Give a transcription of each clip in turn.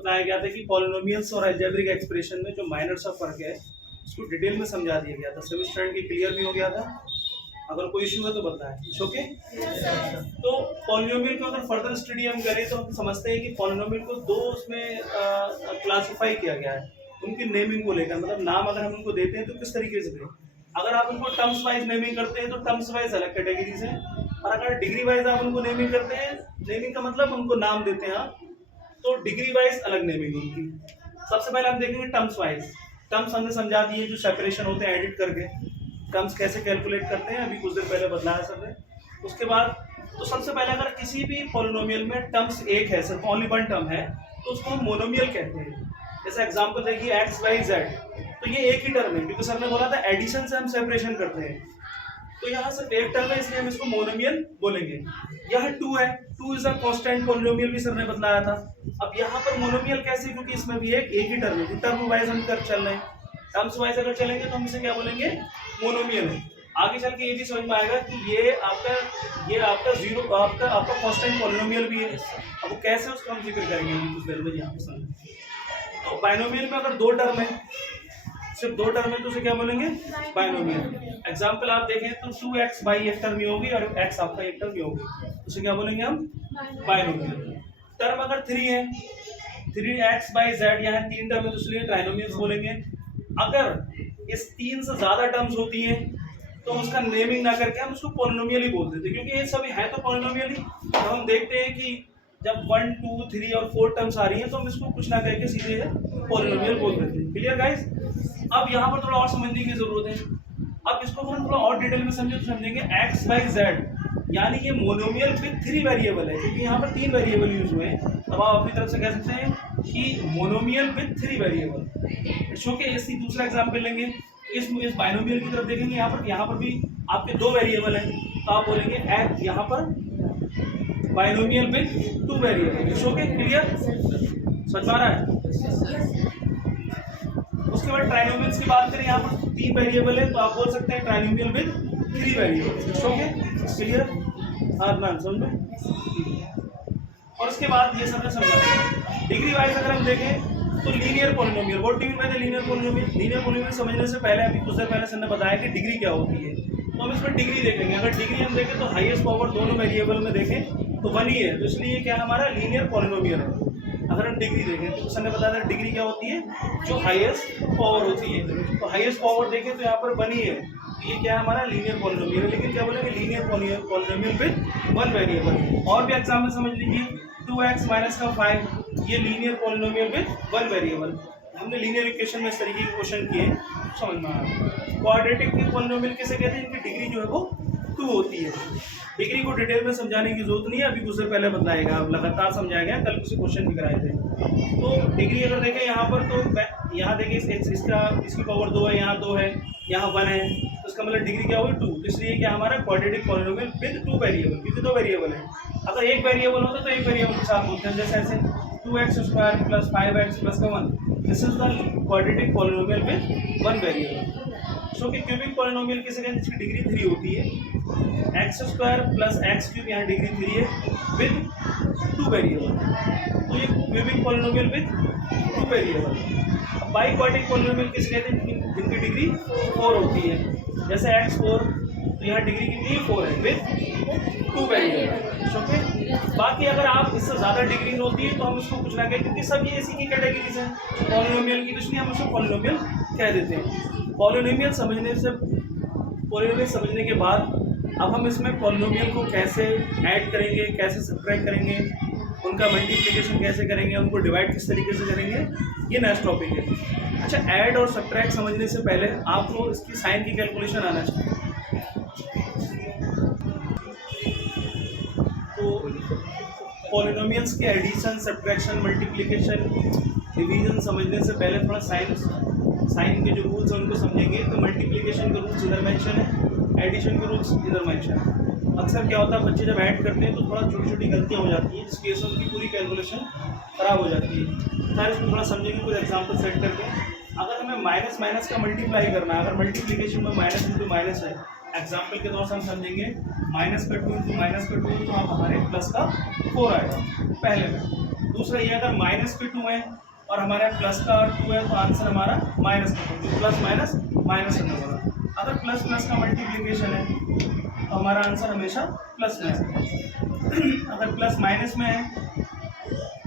बताया गया था कि पॉलिनोमियल्स और अलजेब्रिक एक्सप्रेशन में जो माइनर सा फर्क है उसको डिटेल में समझा दिया गया था। सभी स्टूडेंट के क्लियर भी हो गया था। अगर कोई इशू है तो बताएं। ओके। तो पॉलिनोमियल को अगर फर्दर स्टडी हम करें तो हम समझते हैं कि पॉलिनोमियल को दो उसमें क्लासिफाई किया गया है उनकी नेमिंग को लेकर। मतलब नाम अगर हम उनको देते हैं तो किस तरीके से दें। अगर आप उनको टर्म्स वाइज नेमिंग करते हैं तो टर्म्स वाइज अलग कैटेगरीज हैं, और अगर डिग्री वाइज आप उनको नेमिंग करते हैं, नेमिंग का मतलब उनको नाम देते हैं आप, तो डिग्री वाइज अलग नेमिंग उनकी। सबसे पहले हम देखेंगे टर्म्स वाइज। टर्म्स हमने समझा दिए जो सेपरेशन होते हैं एडिट करके, टर्म्स कैसे कैलकुलेट करते हैं, अभी कुछ देर पहले बताया सबने। उसके बाद तो सबसे पहले अगर किसी भी पॉलिनोमियल में टर्म्स एक है, सिर्फ ओनली वन टर्म है, तो उसको हम मोनोमियल कहते हैं। जैसे एग्जांपल देखिए एक्स वाई जेड, तो ये एक ही टर्म है क्योंकि सर ने बोला था एडिशन से हम सेपरेशन करते हैं। तो यहाँ सिर्फ एक टर्म है इसलिए हम इसको मोनोमियल बोलेंगे। यह 2 है, 2 इज अ कांस्टेंट पॉलिनोमियल भी सर ने बतलाया था। अब यहाँ पर मोनोमियल कैसे, क्योंकि इसमें भी एक ही टर्म है। टर्म वाइज हम कर चल रहे हैं, टर्म्स वाइज अगर चलेंगे तो हम इसे क्या बोलेंगे, मोनोमियल है। आगे चल के ये भी समझ में आएगा कि ये आपका जीरो आपका कांस्टेंट पॉलिनोमियल भी है। अब वो कैसे उसका हम जिक्र करेंगे कुछ देर में यहाँ पर। तो बाइनोमियल में अगर दो टर्म है, सिर्फ दो टर्म है, तो उसे क्या बोलेंगे, बाइनोमियल। एग्जांपल आप देखें तो 2x बाई एक टर्म ही होगी और x आपका एक टर्म ही होगी, उसे क्या बोलेंगे हम, बाइनोमियल। टर्म अगर 3 है, 3x बाई z, यहाँ 3 टर्म है तो इसलिए ट्राइनोमियल बोलेंगे। अगर इस 3 से ज्यादा टर्म्स होती हैं तो उसका नेमिंग ना करके हम उसको पॉलिनोमियल ही बोल देते हैं, क्योंकि ये सभी है तो पॉलिनोमियल ही। तो हम देखते हैं कि जब 1, 2, 3 और 4 टर्म्स आ रही हैं तो हम इसको कुछ ना करके सीधे पॉलिनोमियल बोल देते हैं। Clear guys. अब यहाँ पर थोड़ा और समझने की जरूरत है। अब इसको हम थोड़ा और डिटेल में समझे तो समझेंगे एक्स बाई जेड, यानी ये मोनोमियल विद 3 वेरिएबल है, क्योंकि यहाँ पर 3 वेरिएबल यूज हुए हैं। अब आप अपनी तरफ से कह सकते हैं कि मोनोमियल विद 3 वेरिएबल। ओके, इसी दूसरा एग्जाम्पल लेंगे। इस बाइनोमियल की तरफ देखेंगे, यहाँ पर भी आपके 2 वेरिएबल हैं, तो आप बोलेंगे एक्ट यहाँ पर binomial with 2 variable. Okay, clear, समझ आ रहा है। उसके बाद ट्राइनोमियल्स की बात करें, यहाँ पर 3 वेरिएबल है तो आप बोल सकते हैं trinomial with 3 variable. Okay, clear, हाँ ना समझ में। और उसके बाद ये सब समझा। डिग्री वाइज अगर हम देखें तो linear polynomial, what do you mean by the linear polynomial. Linear polynomial समझने से पहले अभी कुछ देर पहले सर ने बताया कि डिग्री क्या होती है, तो हम इसमें डिग्री देखेंगे। अगर डिग्री हम देखें तो हाईएस्ट पावर दोनों वेरिएबल में देखें तो 1 ही है, तो इसलिए क्या हमारा लीनियर पॉलिनोमियल है। अगर हम डिग्री देखें तो सर ने बताया था डिग्री क्या होती है, जो हाईएस्ट पावर होती है। तो हाईएस्ट पावर देखें तो यहाँ पर 1 ही है, ये क्या है हमारा लीनियर पॉलिनोमियल है। लेकिन क्या बोलेंगे, लीनियर पॉलिनोमियल विद 1 वेरिएबल। और भी एग्जाम्पल समझ लीजिए, 2x माइनस का 5, ये लीनियर पॉलिनोमियल विद 1 वेरिएबल। हमने लीनियर इक्वेशन में इस तरीके के क्वेश्चन किए, समझ में आया। क्वाड्रेटिक पॉलिनोमियल किसे कहते हैं, इनकी डिग्री जो है वो 2 होती है। डिग्री को डिटेल में समझाने की जरूरत नहीं है, अभी कुछ देर पहले बताएगा, अब लगातार समझाया गया, कल कुछ क्वेश्चन भी कराए थे। तो डिग्री अगर देखें यहाँ पर, तो यहाँ देखिए इसकी पावर 2 है, यहाँ 2 है, यहाँ 1 है, तो इसका मतलब डिग्री क्या होगी 2। इसलिए क्या हमारा क्वाड्रेटिक पॉलिनोमियल विद 2 वेरिएबल, क्योंकि 2 वेरिएबल है। अगर एक वेरिएबल होता तो एक वेरिएबल के साथ बोलते हैं, जैसे ऐसे 2x square plus 5x plus 1, this is the quadratic polynomial with 1 variable. So कि क्यूबिक पॉलिनोमियल किसे कहते हैं, जिसकी डिग्री 3 होती है। X square plus x cube, यहाँ डिग्री 3 है विद 2 वेरिएबल, तो ये cubic polynomial with 2 variable. By quadratic polynomial किसे कहते हैं, जिनकी डिग्री 4 होती है। जैसे x4, तो यहाँ डिग्री कितनी है, 4 है विद 2 वेरिएबल। ओके, बाकी अगर आप इससे ज़्यादा डिग्री होती है तो हम उसको कुछ ना कहें, क्योंकि सब ये इसी की कैटेगरीज हैं पॉलिनोमियल की, इसलिए हम उसको पॉलिनोमियल कह देते हैं। पॉलिनोमियल समझने के बाद अब हम इसमें पॉलिनोमियल को कैसे ऐड करेंगे, कैसे सब्ट्रैक्ट करेंगे, उनका मल्टीप्लिकेशन कैसे करेंगे, उनको डिवाइड किस तरीके से करेंगे, ये नेक्स्ट टॉपिक है। अच्छा, ऐड और सब्ट्रैक्ट समझने से पहले आपको इसकी साइन की कैलकुलेशन आना चाहिए। तो पॉलिनोमियल्स के एडिशन, सब्ट्रैक्शन, मल्टीप्लिकेशन, डिवीजन समझने से पहले थोड़ा साइन के जो रूल्स हैं उनको समझेंगे। तो मल्टीप्लिकेशन के रूल्स इधर मेंशन है, एडिशन के रूल्स इधर मेंशन है। अक्सर क्या होता है, बच्चे जब ऐड करते हैं तो थोड़ा छोटी छोटी गलतियाँ हो जाती हैं, जिसकी वजह से उनकी पूरी कैलकुलेशन ख़राब हो जाती है। खैर इसको थोड़ा समझेंगे, कुछ एग्जाम्पल सेट करके। अगर हमें माइनस माइनस का मल्टीप्लाई करना है, अगर मल्टीप्लिकेशन में माइनस इंटू माइनस है, एग्जाम्पल के तौर से हम समझेंगे माइनस का 2 इंटू माइनस का 2, तो आप हमारे प्लस का 4 आएगा पहले में। दूसरा ये अगर माइनस के 2 है और हमारे यहाँ प्लस का 2 है तो आंसर हमारा माइनस का 2, प्लस माइनस माइनस करना होगा। अगर प्लस प्लस का मल्टीप्लिकेशन है तो हमारा आंसर हमेशा प्लस में है। अगर प्लस माइनस में है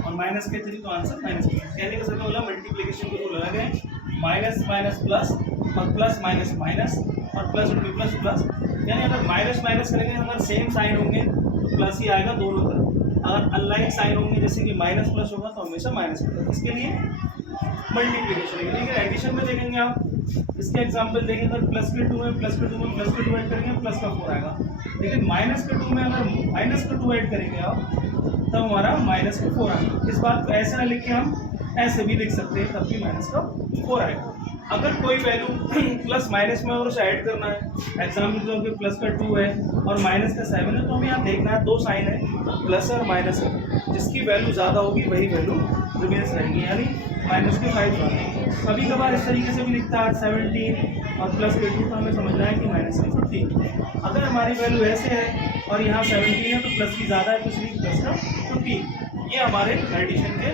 और माइनस के 3 तो आंसर माइनस में। कहने का मतलब बोला मल्टीप्लिकेशन के रूल अलग है, माइनस माइनस प्लस और प्लस माइनस माइनस और प्लस इंटू प्लस प्लस, यानी अगर माइनस माइनस करेंगे अगर सेम साइन होंगे तो प्लस ही आएगा दोनों तरफ। अगर अनलाइक साइन होंगे जैसे कि माइनस प्लस होगा तो हमेशा माइनस होगा। इसके लिए मल्टीप्लिकेशन है। लेकिन एडिशन में देखेंगे आप, इसके एग्जांपल देखेंगे अगर प्लस के 2 है, प्लस के 2 में प्लस के 2 ऐड करेंगे प्लस का 4 आएगा। लेकिन माइनस के 2 में अगर माइनस का 2 ऐड करेंगे आप तब हमारा माइनस का 4 आएगा। इस बात को ऐसे ना लिख के हम ऐसे भी लिख सकते हैं, तब भी माइनस का 4 आएगा। अगर कोई वैल्यू प्लस माइनस में और उसे ऐड करना है, एग्जाम्पल जो कि प्लस का 2 है और माइनस का 7 है, तो हमें यहाँ देखना है 2 साइन है प्लस और माइनस है, जिसकी वैल्यू ज़्यादा होगी वही वैल्यू रिमेंस रहेगी, यानी माइनस के 5 कभी कभार इस तरीके से भी लिखता है 17 और प्लस के 2, तो हमें समझना है कि माइनस के 15। अगर हमारी वैल्यू ऐसे है और यहाँ 17 है तो प्लस की ज़्यादा है तो इसलिए प्लस का 15। ये हमारे एडिशन के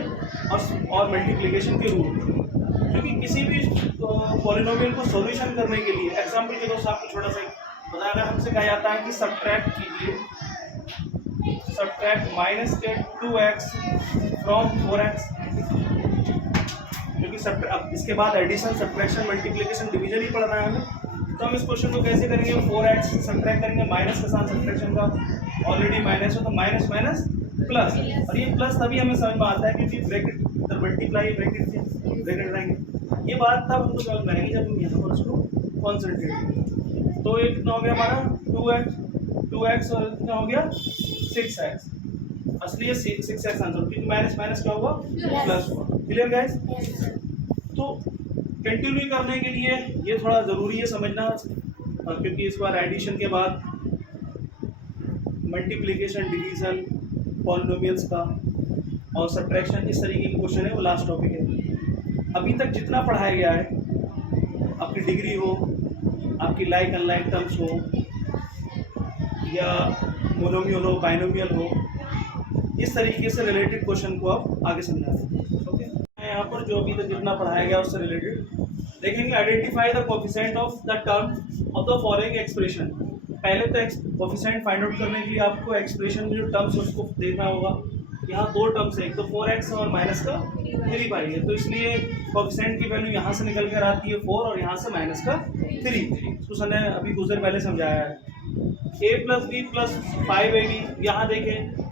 और मल्टीप्लिकेशन के रूल। क्योंकि किसी भी पॉलिनोमियल को सॉल्यूशन करने के लिए, एग्जांपल के दोस्त आपको छोटा सा बताया, अगर हमसे कहा जाता है कि सब्ट्रैक्ट कीजिए, सब्ट्रैक्ट माइनस के 2x फ्रॉम 4x, क्योंकि अब इसके बाद एडिशन, सब्ट्रैक्शन, मल्टीप्लिकेशन, डिवीजन ही पढ़ना है हमें, तो हम इस क्वेश्चन को कैसे करेंगे, 4x सब्ट्रैक्ट करेंगे माइनस के साथ, सब्ट्रैक्शन का ऑलरेडी माइनस हो तो माइनस माइनस प्लस, और ये प्लस तभी हमें समझ में आता है क्योंकि ब्रैकेट मल्टीप्लाई ब्रैकेट से ब्रैकेट रहेंगे। ये बात तब हमको समझ में आएगी जब हम यहाँ पर उसको कॉन्सेंट्रेट करें। तो ये कितना हो गया हमारा 2x और कितना हो गया 6x, असली 6x आंसर, क्योंकि माइनस माइनस क्या हुआ प्लस हुआ। Clear guys? तो कंटिन्यू करने के लिए ये थोड़ा ज़रूरी है समझना, क्योंकि इस बार एडिशन के बाद मल्टीप्लिकेशन, डिवीजन, पॉलिनोमियल्स का और सब्ट्रैक्शन, इस तरीके के क्वेश्चन है, वो लास्ट टॉपिक है। अभी तक जितना पढ़ाया गया है, आपकी डिग्री हो, आपकी लाइक अनलाइक टर्म्स हो, या मोनोमियल हो, बाइनोमियल हो, इस तरीके से रिलेटेड क्वेश्चन को आप आगे समझा दें। ओके, यहाँ पर जो अभी तक जितना पढ़ाया गया उससे रिलेटेड देखेंगे। Identify the coefficient of the term of the following expression. पहले तो कोफिशिएंट फाइंड आउट करने के लिए आपको एक्सप्रेशन में जो टर्म्स उसको देखना होगा। यहाँ 2 टर्म्स है, एक तो 4x और माइनस का 3 पाई है, तो इसलिए कोफिशिएंट की वैल्यू यहाँ से निकल कर आती है 4 और यहाँ से माइनस का 3। इसको सर ने अभी कुछ देर पहले समझाया है। a + b + 5ab, यहाँ देखें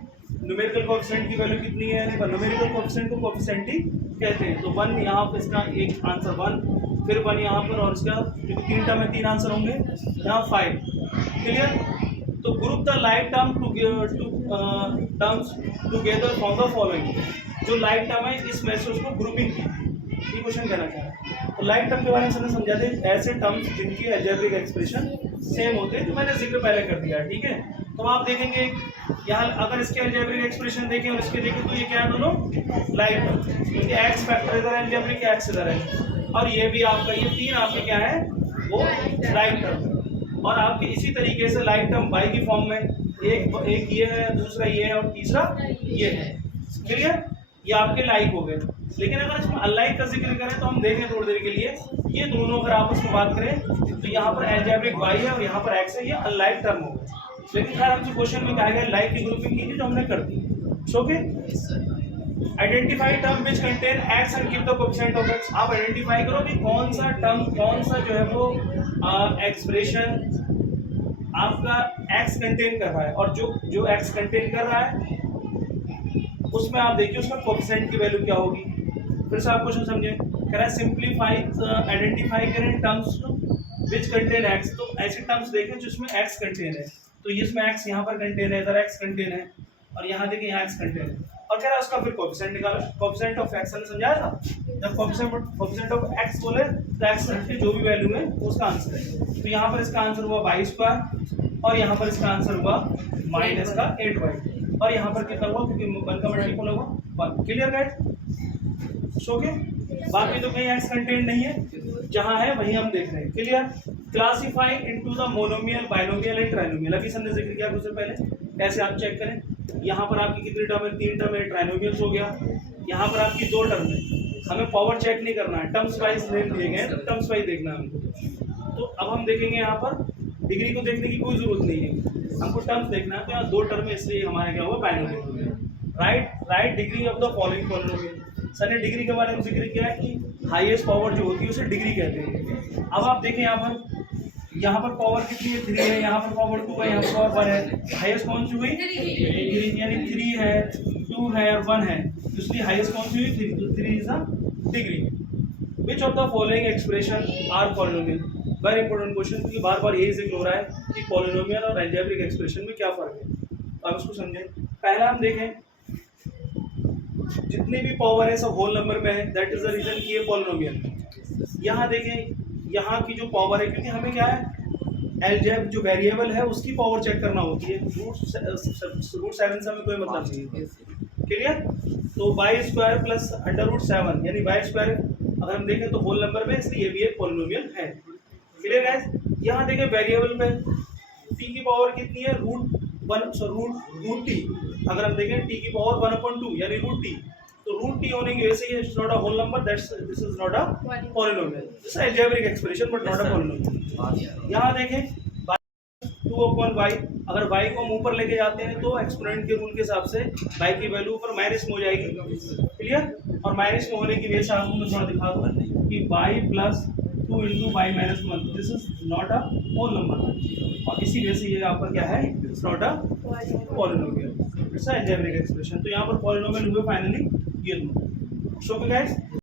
न्यूमेरिकल कोफिशिएंट की वैल्यू कितनी है, न्यूमेरिकल कोफिशिएंट को कोफिशिएंट ही कहते हैं। तो 1 यहाँ पर इसका एक आंसर 1, फिर 1 यहाँ पर, और इसका 3 टर्म में 3 आंसर होंगे, यहाँ 5। क्लियर? तो group the like term terms together from the following. जो लाइक टर्म है इसमें से उसको ग्रुपिंग की, ये क्वेश्चन करना चाह रहा है। तो लाइक टर्म के बारे में हमने समझा थे, ऐसे टर्म्स जिनकी अलजेब्रिक एक्सप्रेशन सेम होते हैं, तो मैंने जिक्र पहले कर दिया, ठीक है। तो आप देखेंगे यहाँ अगर इसके अलजेब्रिक एक्सप्रेशन देखें और इसके देखें तो ये क्या है, दोनों लाइक टर्म, क्योंकि एक्स फैक्टर इधर है, अलजेब्रिक एक्स इधर है, और ये भी आपका ये 3 आपके क्या है वो लाइक टर्म। और आपके इसी तरीके से लाइक टर्म y की फॉर्म में एक ये है, दूसरा ये है और तीसरा ये है। क्लियर? ये आपके लाइक हो गए। लेकिन अगर इसमें अनलाइक का जिक्र करें तो हम देखें थोड़ी देर के लिए, ये दोनों अगर आपस में बात करें तो यहाँ पर अलजेब्रिक y है और यहाँ पर x है, ये अनलाइक टर्म हो गए। लेकिन खैर हमसे क्वेश्चन में कहा गया लाइक की ग्रुपिंग कीजिए, जो हमने कर दी। Okay, identify term which contain x and give the coefficient of x। आप आइडेंटिफाई करो कि कौन सा टर्म, कौन सा जो है वो एक्सप्रेशन आपका x कंटेन कर रहा है, और जो x कंटेन कर रहा है उसमें आप देखिए उसका कोएफिशिएंट की वैल्यू क्या होगी। फिर से आप क्वेश्चन समझे, कह रहा है सिंप्लीफाई, आइडेंटिफाई करें टर्म्स विच कंटेन x। तो ऐसे टर्म्स देखें जिसमें x कंटेन है, तो इसमें x यहाँ पर कंटेन है, इधर x कंटेन है, और यहाँ देखिए यहाँ x कंटेन है, और कह रहा है उसका फिर कोएफिशिएंट निकालो। कोएफिशिएंट ऑफ x हमने समझाया था, जब कोएफिशिएंट ऑफ x बोले तो x की जो भी वैल्यू है उसका आंसर है। तो यहाँ पर इसका आंसर हुआ y² और यहाँ पर इसका आंसर हुआ माइनस का 8y, और यहाँ पर कितना हुआ, क्योंकि 1 का मल्टीपल होगा 1। Clear guys? ओके, बाकी तो कहीं x कंटेंट नहीं है, जहाँ है वहीं हम देख रहे हैं। Clear? Classify into the monomial, binomial and trinomial. अभी हमने जिक्र किया कुछ देर पहले, कैसे आप चेक करें। यहाँ पर आपकी कितनी टर्म है, 3 टर्म है, ट्राइनोमियल्स हो गया। यहाँ पर आपकी 2 टर्म है, हमें पावर चेक नहीं करना है, टर्म्स वाइज नेम दिए गए हैं तो टर्म्स वाइज देखना है हमको। तो अब हम देखेंगे यहाँ पर डिग्री को देखने की कोई जरूरत नहीं है, हमको टर्म्स देखना है। तो यहाँ 2 टर्म है, इसलिए हमारा क्या हुआ, बाइनोमियल हो गया। Right degree of the following polynomial. Sir ने डिग्री के बारे में जिक्र किया है कि हाईएस्ट पावर जो होती है उसे डिग्री कहते हैं। अब आप देखें यहाँ पर पावर कितनी है, 3 है, यहाँ पर पावर 2 है, यहाँ पर पावर 1 है। हाईएस्ट कौन सी हुई, 3, यानी 3 है, 2 है और 1 है, इसलिए हाईएस्ट कौन सी हुई, 3। तो 3 is the degree. Which of the following expression are polynomial. Very important question, क्योंकि बार बार यही जिक्र हो रहा है कि पॉलिनोमियल और अलजेब्रिक एक्सप्रेशन में क्या फर्क है। अब इसको समझें। पहला हम देखें, जितनी भी पावर है सब होल नंबर में है, दैट इज द रीजन कि ये पॉलिनोमियल। यहाँ देखें, यहाँ की जो पावर है, क्योंकि हमें क्या है, अलजेब्रा जो वेरिएबल है उसकी पावर चेक करना होती है, रूट 7 से हमें कोई मतलब नहीं। क्लियर। तो y² प्लस √7 यानी y² अगर हम देखें तो होल नंबर में, इसलिए ये भी एक पॉलिनोमियल है। Clear guys. यहाँ देखें वेरिएबल पे t की पावर कितनी है, रूट t। अगर हम देखें t की पावर 1/2 यानी √t, तो √t होने की वजह से ये is not a whole number, that's this is not a polynomial. This is algebraic expression but not a polynomial. यहाँ देखें 2/y, अगर y को हम ऊपर लेके जाते हैं तो एक्सपोनेंट के रूल के हिसाब से y की वैल्यू ऊपर माइनस में हो जाएगी। क्लियर। और माइनस में होने की वजह से आपको मैं थोड़ा दिखा दूँ कि y plus 2 into y minus 1, this is not a whole number, और इसी वजह से ये यहाँ पर क्या है, it's not a polynomial, it's a algebraic expression. तो यहाँ पर पॉलिनोमियल हुए फाइनली ये दो। So guys